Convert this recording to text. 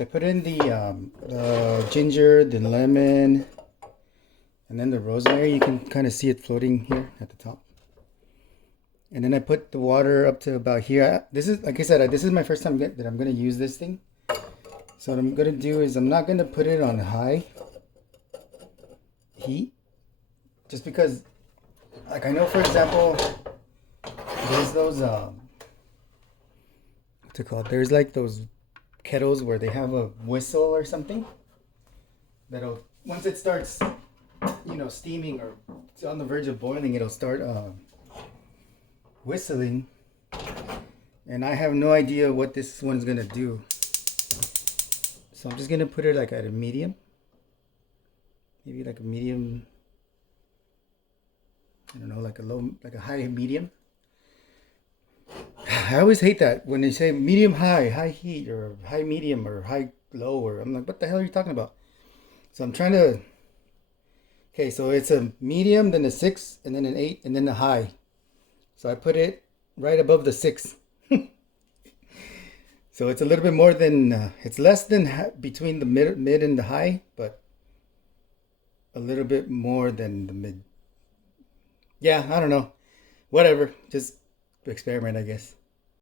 So I put in the ginger, the lemon, and then the rosemary. You can kind of see it floating here at the top. And then I put the water up to about here. This is, like I said, this is my first time that I'm going to use this thing. So what I'm going to do is I'm not going to put it on high heat. Just because, like I know, for example, there's those, what's it called? There's like those kettles where they have a whistle or something. That'll, once it starts, steaming or it's on the verge of boiling, it'll start whistling. And I have no idea what this one's gonna do. So I'm just gonna put it like at a medium. Maybe like a medium, I don't know, like a low, like a high medium. I always hate that when they say medium high heat, or high medium, or high low, or I'm like, what the hell are you talking about? So I'm trying to, okay, so it's a medium, then a 6, and then an 8, and then a high. So I put it right above the 6. So it's a little bit more than, it's less than between the mid and the high, but a little bit more than the mid. Yeah, I don't know. Whatever. Just experiment, I guess.